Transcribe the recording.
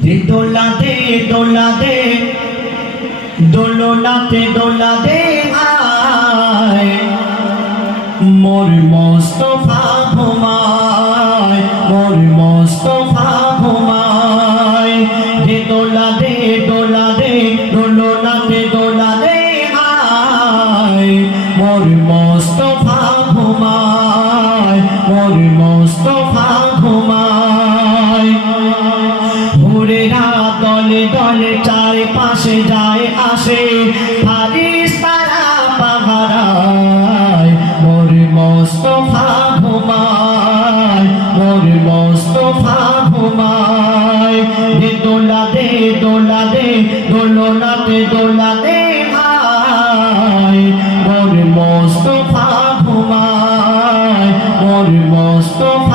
দে দোলা দে দোলা দে দোলনাতে দোলা দে আয় মোর মোস্তফা ঘুমায় মোর মোস্তফা ঘুমায় দে দোলা দে দোলনাতে দোলা দে আয় মোর মোস্তফা ঘুমায় মোর মোস্তফা ঘুমায় হুরেরা দলে দলে চারপাশে যায় আসে ফারিস্তারা পাহারায় মোর মোস্তফা ঘুমায় মোর মোস্তফা ঘুমায় দে দোলা দে দোলনাতে দোলা দে আয় মোর মোস্তফা ঘুমায় মোর মোস্তফা